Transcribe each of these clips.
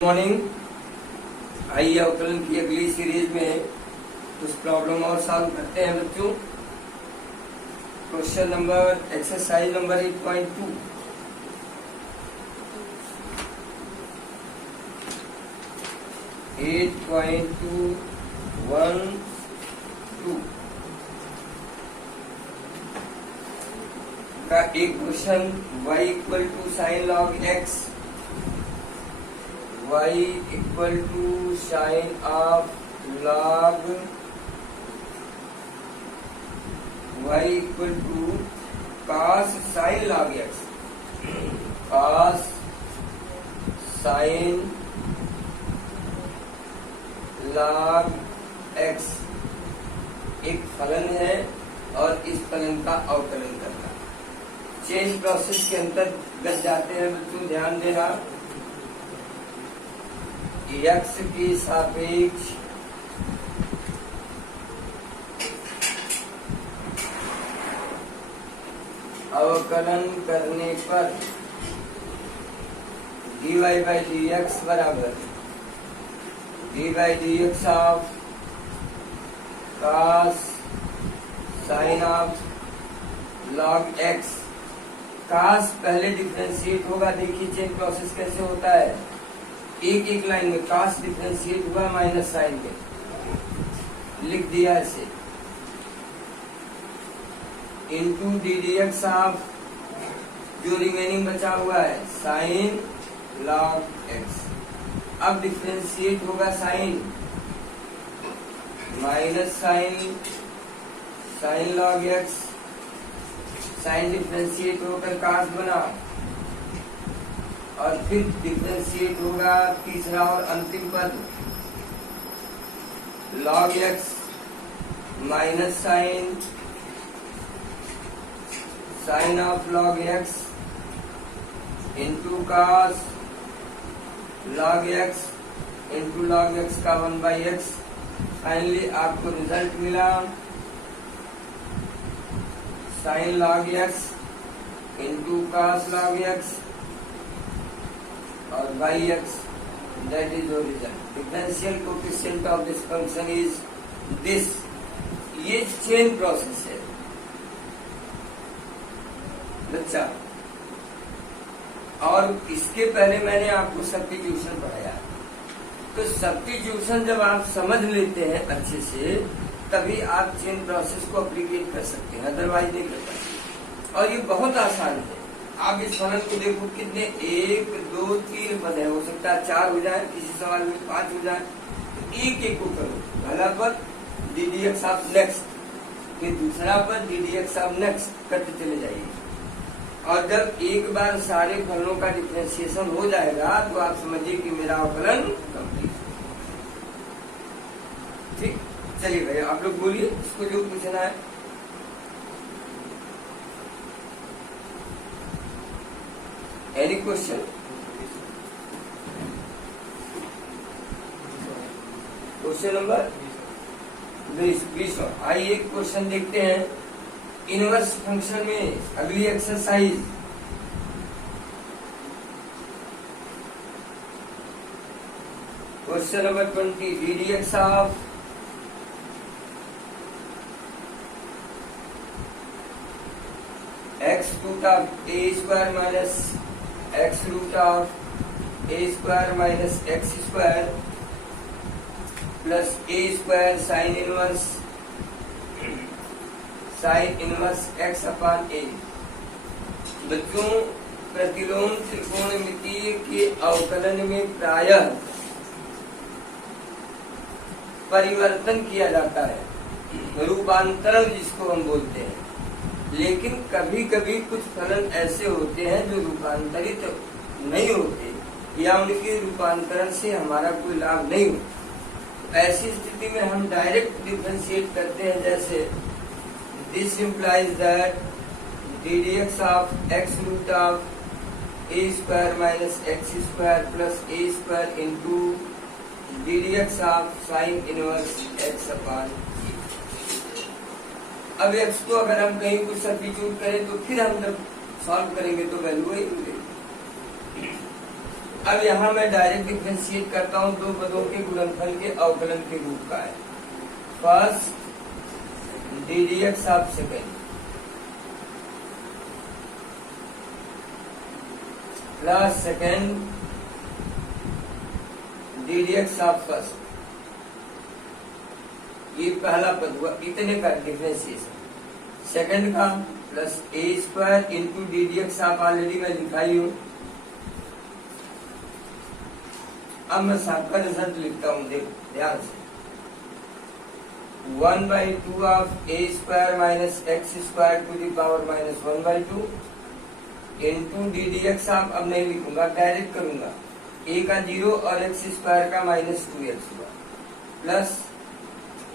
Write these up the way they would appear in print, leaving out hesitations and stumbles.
Morning. आइए अवकलन की अगली सीरीज में कुछ प्रॉब्लम और सॉल्व करते हैं बच्चों। Question number exercise number 8.2। का एक question y equal to sine log x, y equal to sine of log y equal to cos sine log x, cos sine log x एक फलन है और इस फलन का अवकलन करना। चेंज प्रोसेस के अंतर्गत जाते हैं बच्चों, ध्यान देना। x की सापेक्ष अवकलन करने पर dy बाई dx बराबर dy by dx of cos sine of log x। cos पहले डिफरेंशिएट होगा। देखिए चेन प्रोसेस कैसे होता है, एक एक लाइन में cos डिफरेंशिएट हुआ माइनस साइन के लिख दिया ऐसे, into D D x of जो रिमेनिंग बचा हुआ है साइन लॉग एक्स। अब डिफरेंशिएट होगा sine minus sine sine log X, sine differentiate होकर cos बना और फिर डिफरेंशिएट होगा तीसरा और अंतिम पद log x minus sine sine of log x into cos log x into log x का 1/x। फाइनली आपको रिजल्ट मिला sine log x into cos log x और by x, that is origin. Differential coefficient of this function is this. ये chain process है बच्चा। और इसके पहले मैंने आपको सब्स्टिट्यूशन पढ़ाया, तो सब्स्टिट्यूशन जब आप समझ लेते हैं अच्छे से तभी आप चेन प्रोसेस को एप्लीकेट कर सकते हैं, अदरवाइज नहीं कर सकते। और ये बहुत आसान है। आप इस फलन को देखो, कितने 1 2 3 पद है, हो सकता है 4 हो जाए, किसी सवाल में 5 हो जाए। तो एक एक को करो, पहला पद D D x of next, फिर दूसरा पद D D x of next करते चले जाइए। और जब एक बार सारे फलनों का डिफ्रेंसिएशन हो जाएगा तो आप समझिए कि मेरा अवकलन कंप्लीट। ठीक, चलिए भाई आप लोग बोलिए इसको जो पूछना है। Any question? Question number 20। आइए एक क्वेश्चन देखते हैं इनवर्स फंक्शन में अगली exercise. Question number 20, D D x of x root of a square minus x root of a square minus x square plus a square sine inverse x upon a। बच्चों, प्रतिलोम त्रिकोणमितीय के अवकलन में प्रायः परिवर्तन किया जाता है, रूपांतरण जिसको हम बोलते हैं। लेकिन कभी कभी कुछ फलन ऐसे होते हैं जो रूपांतरित नहीं होते या उनके रूपांतरण से हमारा कोई लाभ नहीं होता। ऐसी स्थिति में हम डायरेक्ट डिफरेंशिएट करते हैं, जैसे this implies that D D x of X root of A square minus X square plus A square into D D x of sine inverse X upon. अब x को अगर हम कहीं कुछ सब्स्टिट्यूट करें तो फिर हम जब सॉल्व करेंगे तो वैल्यू वही मिलेगी। अब यहाँ मैं डायरेक्ट डिफरेंशिएट करता हूँ, दो पदों के गुणनफल के अवकलन के रूप का है। First D D x of second plus second D D x of first, ये पहला पद हुआ, इतने का डिफरेंशिएशन। सेकेंड का plus A square into D D x of already मैं लिखाई हूं। अब मैं सबका रिजल्ट लिखता हूं, देख ध्यान से। 1/2 of A square minus X square to the power minus 1/2 into D D x of, अब नहीं लिखूंगा, डायरेक्ट करूंगा। ए का 0 और एक्स स्क्वायर का -2x हुआ, प्लस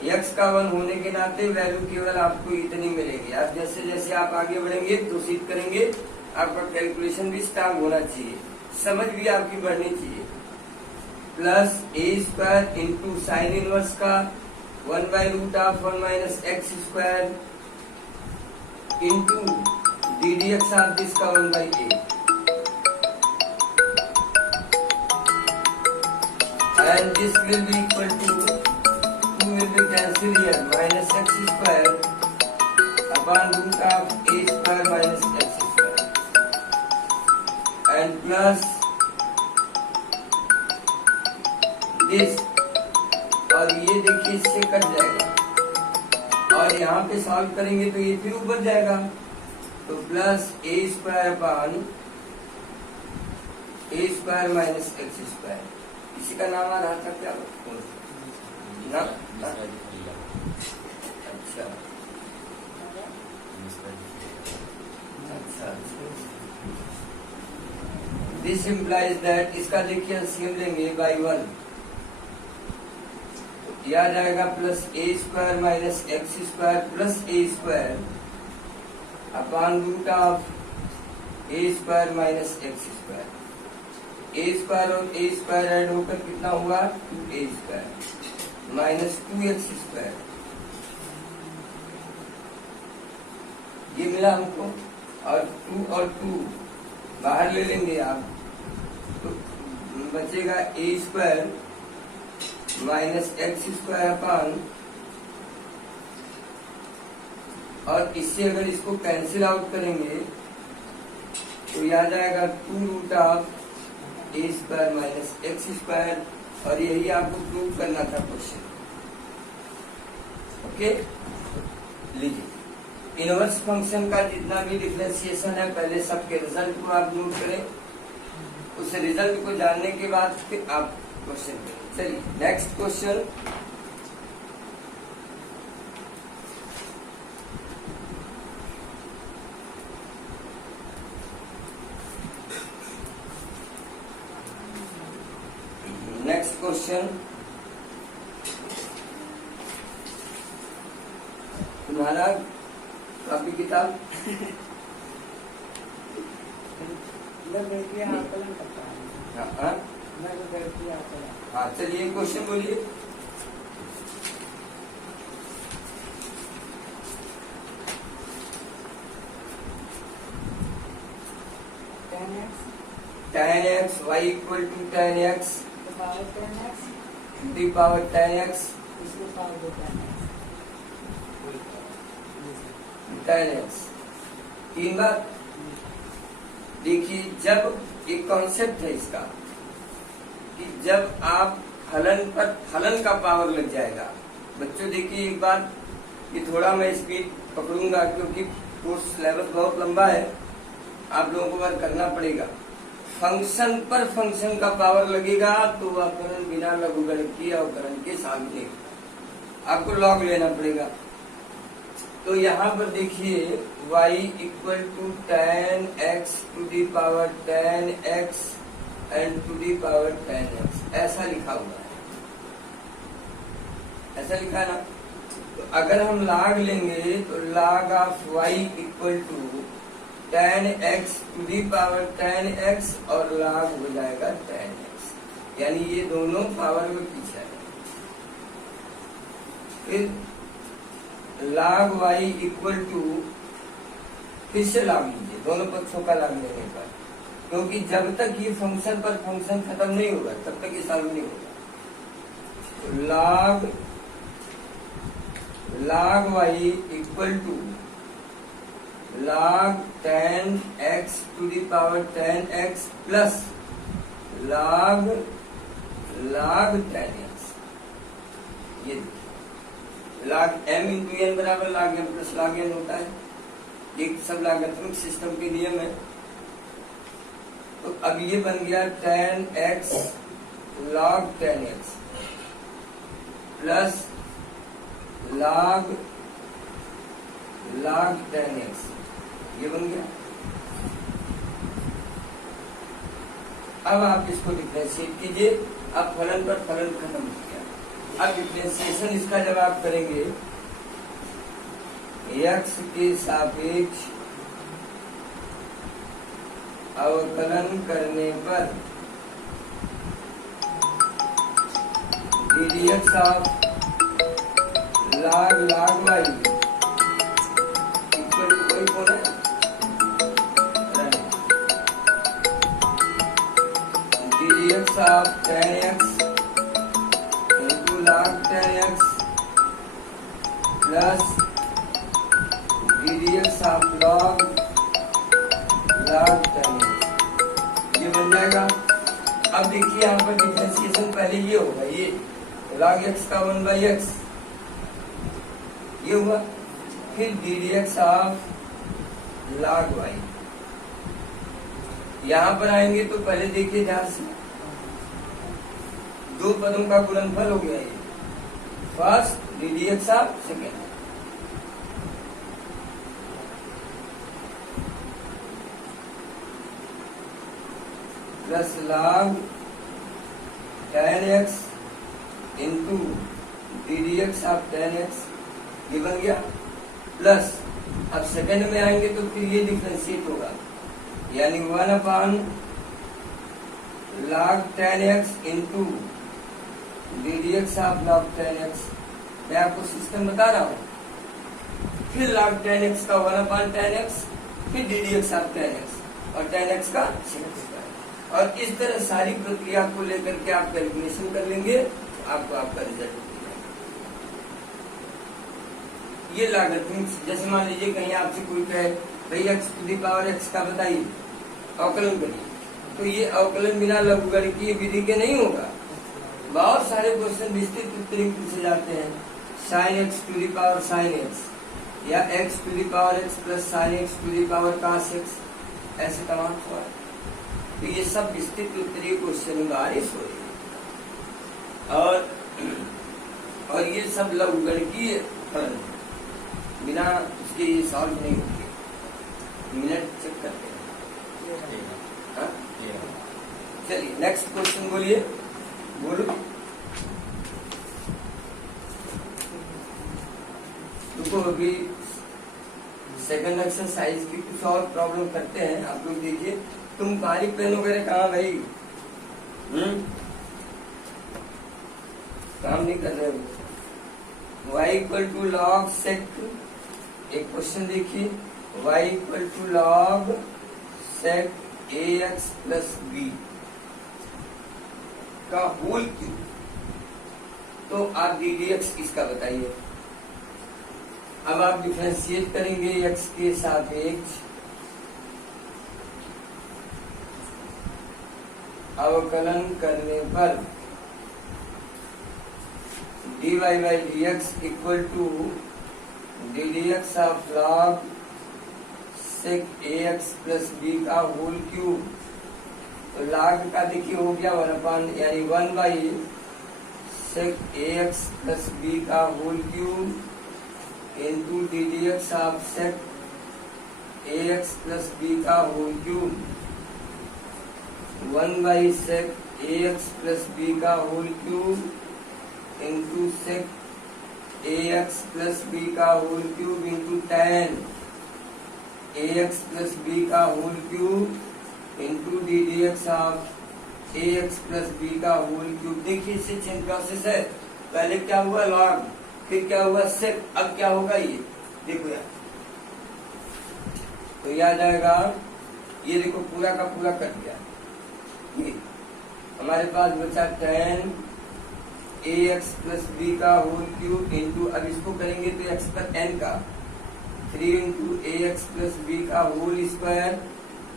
एक्स का 1 होने के नाते वैल्यू केवल आपको इतनी मिलेगी। आप जैसे जैसे आप आगे बढ़ेंगे प्रोसीड करेंगे, आपका कैलकुलेशन भी स्ट्रांग होना चाहिए, समझ भी आपकी बढ़नी चाहिए। Plus A square into sine inverse का 1/√1 - x square into D D x of this का 1/a and this will be equal to 2 will be cancelled here minus x square upon root of a square minus x square and plus this, और ये देखिए इससे cut जाएगा और यहाँ पे solve करेंगे तो ये फिर ऊपर जाएगा, तो plus a square upon a square minus x square, इसी का नाम आ रहा था क्या ना? अच्छा अच्छा, दिस इम्प्लाइज दैट, इसका देखिए एलसीएम लेंगे बाई 1, यह आ जाएगा plus A square minus X square plus A square upon root of A square minus X square. A square और ए स्क्वायर ऐड होकर कितना हुआ? 2a square minus 2x square, ये मिला हमको। और 2 और 2 बाहर ले लेंगे आप, तो बचेगा a square minus X square upon, और इससे अगर इसको कैंसिल आउट करेंगे तो यह आ जाएगा 2√of ए स्क्वायर माइनस एक्स स्क्वायर, और यही आपको प्रूव करना था क्वेश्चन। ओके, लीजिए इनवर्स फंक्शन का जितना भी डिफरेंशिएशन है पहले सबके रिजल्ट को आप नोट करें, उस रिजल्ट को जानने के बाद फिर आप क्वेश्चन करें। चलिए नेक्स्ट क्वेश्चन, नेक्स्ट क्वेश्चन तुम्हारा कॉपी किताब हाँ, चलिए क्वेश्चन बोलिए। tan x y equal to tan x the power 10x tan x। तीन बार देखिए, जब एक कॉन्सेप्ट है इसका कि जब आप फलन पर फलन का पावर लग जाएगा। बच्चों देखिए एक बार, ये थोड़ा मैं स्पीड पकड़ूंगा क्योंकि कोर्स सिलेबस बहुत लंबा है, आप लोगों को वर्क करना पड़ेगा। फंक्शन पर फंक्शन का पावर लगेगा तो अवकलन बिना लघुगणक के अवकलन के सामने आपको लॉग लेना पड़ेगा। तो यहाँ पर देखिए y equal to tan x to the power tan x and to the power tan x, ऐसा लिखा हुआ है, ऐसा लिखा है ना। तो अगर हम log लेंगे तो log of y equal to tan x to the power tan x और log हो जाएगा tan x, यानी ये दोनों पावर में पीछे है। फिर log y इक्वल टू, फिर से log लीजिए, दोनों पक्षों का log लेने पर क्योंकि जब तक ये फंक्शन पर फंक्शन खत्म नहीं होगा तब तक ये सॉल्व नहीं होगा। तो log y equal to log 10x to the power 10x plus log 10x। ये log m इंटू n बराबर log m plus log n होता है। ये सब लॉगरिथमिक सिस्टम के नियम है। तो अब ये बन गया 10x log 10x plus log 10x, ये बन गया। अब आप इसको डिफरेंशिएट कीजिए। अब फलन पर फलन खत्म हो गया। अब डिफरेंशिएशन इसका जब आप करेंगे x के सापेक्ष अवकलन करने पर ddx of log y equal to कोई कौन है ddx of 10x into log 10x plus ddx of log 10x, ये बन जाएगा। अब देखिए यहाँ पर डिफरेंशिएशन पहले ये होगा, ये log x का 1/x ये हुआ, फिर ddx ऑफ log y। यहां पर आएंगे तो पहले देखिए ध्यान से, दो पदों का गुणनफल हो गया ये, first ddx of second. Plus log 10x into ddx of 10x, ये बन गया। प्लस अब सेकंड में आएंगे तो फिर ये डिफरेंशिएट होगा, यानी 1/log 10x into ddx of log 10x। मैं आपको सिस्टम बता रहा हूं। फिर log 10x का 1/10x, फिर ddx ऑफ 10x और 10x का 6x। और इस तरह सारी प्रक्रिया को लेकर के आप कैलकुलेशन कर लेंगे, आपको आपका रिजल्ट मिल जाएगा। ये लॉगरिथमिक, जैसे मान लीजिए कहीं आपसे कोई कहे भाई x to the power x का बताइए, अवकलन करिए, तो ये अवकलन बिना लघुगणकीय विधि के नहीं होगा। बहुत सारे क्वेश्चन विस्तृत उत्तरीय पूछे जाते हैं, sin x to the power sin x या x to the power x plus sin x to the power cos x, ऐसे तमाम सवाल। तो ये सब विस्तृत उत्तरीय क्वेश्चन बारिश हो रही है, और ये सब लघुगणकीय फलन बिना उसके ये सॉल्व नहीं होंगे। मिनट चेक करते हैं। चलिए नेक्स्ट क्वेश्चन बोलिए, बोलो। देखो अभी सेकंड एक्सरसाइज की कुछ और प्रॉब्लम करते हैं, आप लोग देखिए। तुम काली पेन वगैरह कहाँ भाई? काम नहीं कर रहे हो। y equal to log sec, एक क्वेश्चन देखिए, y equal to log sec ax plus b का होल क्यूब। तो आप ddx इसका बताइए। अब आप डिफरेंशिएट करेंगे x के सापेक्ष अवकलन करने पर dy by dx equal to ddx of log sec ax plus b का होल क्यूब। तो log का देखिए हो गया 1/, यानी 1 sec ax प्लस b का whole cube into ddx of sec ax plus b का whole cube, 1 sec ax plus b का whole cube into sec ax plus b का whole cube into tan ax plus b का whole cube into ddx of ax plus b का whole cube. देखिए इससे chain process है, पहले क्या हुआ log, फिर क्या हुआ sec, अब क्या होगा ये देखो यार। तो याद आएगा ये देखो पूरा का पूरा कट गया। ये हमारे पास बचा tan ax प्लस बी का होल क्यूब इंटू, अब इसको करेंगे तो x पर n का 3 इंटू ax प्लस बी का whole square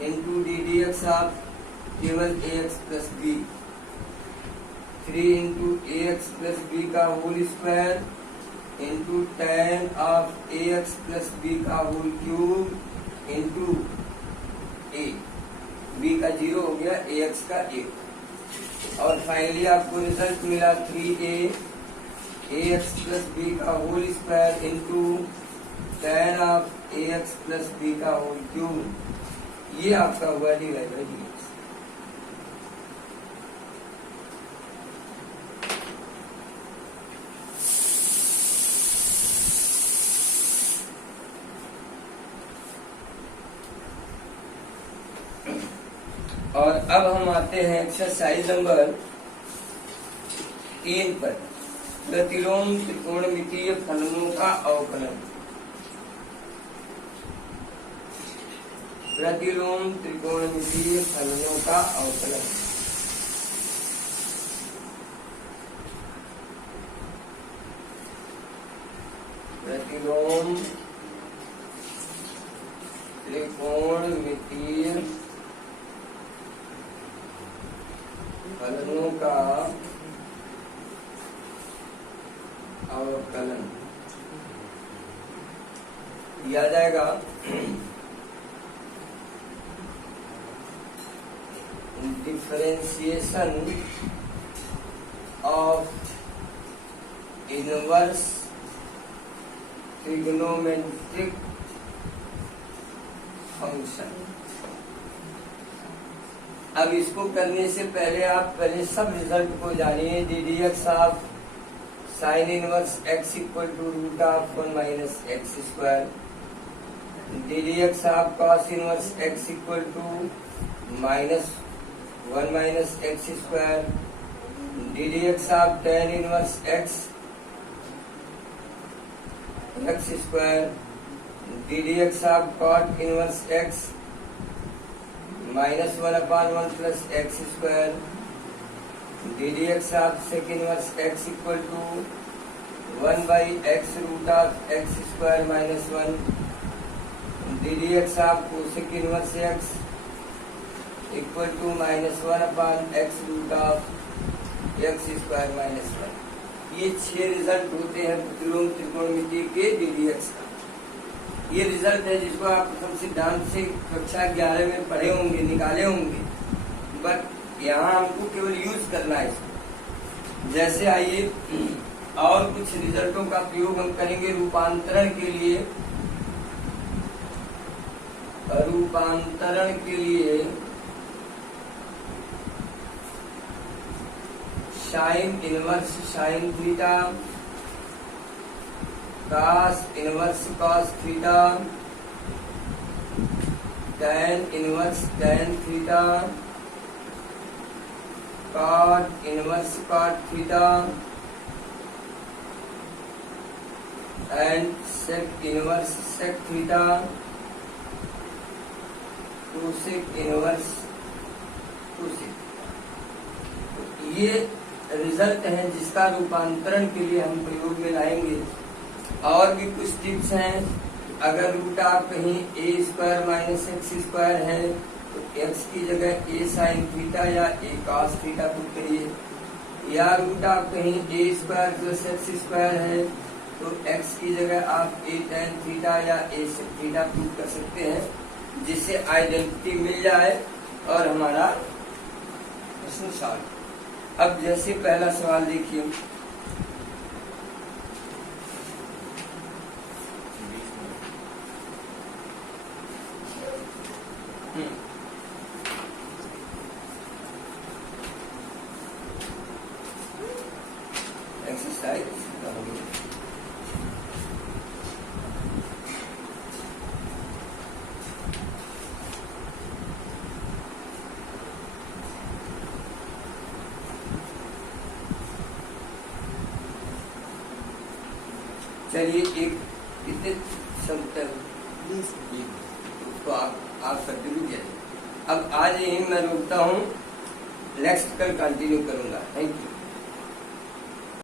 into D D x of केवल ax प्लस बी, 3 इंटू ax प्लस बी का whole square into tan of ax plus B का whole cube into a, b का 0 हो गया, ax का 1, और फाइनली आपको रिजल्ट मिला 3a ax प्लस बी का whole square into tan of ax plus B का होल क्यूब। ये आपका हुआ डिवाइड बाई dx। और अब हम आते हैं एक्सरसाइज नंबर 3 पर, प्रतिलोम त्रिकोणमितीय फलनों का अवकलन। प्रतिलोम त्रिकोणमितीय फलनों का अवकलन। प्रतिलोम त्रिकोणमितीय फलनों का अवकलन दिया जाएगा differentiation of inverse trigonometric function. अब इसको करने से पहले आप पहले सब रिजल्ट को जानिए। D D x of sine inverse X equal to root of 1 minus X square, D D x of cos inverse X equal to minus 1 minus X square, D D x of tan inverse X X square, D D x of cot inverse X minus 1/1 plus X square, D D x of sec inverse X equal to 1 by X root of X square minus 1, D D x of cosec inverse X equal to minus 1/x root of X square minus 1। ये 6 result होते हैं प्रतिलोम त्रिकोणमिति के D D x का। ये result है जिसको आप प्रथम सिद्धांत से कक्षा 11 में पढ़े होंगे, निकाले होंगे, बट यहाँ हमको केवल यूज करना है इसको। जैसे आइए और कुछ रिजल्टों का प्रयोग हम करेंगे रूपांतरण के लिए। रूपांतरण के लिए sine inverse sine theta, cos inverse cos theta, tan inverse tan theta, cot inverse cot theta and sec inverse sec theta, cosec inverse cosec. ये रिजल्ट है जिसका रूपांतरण के लिए हम प्रयोग में लाएंगे। और भी कुछ टिप्स हैं। अगर रूट आप कहीं ए स्क्वायर माइनस एक्स स्क्वायर है तो एक्स की जगह ए साइन थीटा या ए कॉस थीटा पुट करिए, या रूट आप कहीं ए स्क्वायर प्लस एक्स स्क्वायर है तो एक्स की जगह आप ए टेन थीटा या ए सेक थीटा पुट कर सकते हैं, जिससे आइडेंटिटी मिल जाए और हमारा प्रश्न सॉल्व। अब जैसे पहला सवाल देखिए, एक्सरसाइज चलिए एक कितने उसको आप कर दीजिए। अब आज यही मैं रोकता हूँ, नेक्स्ट कल कंटिन्यू करूंगा। Thank you.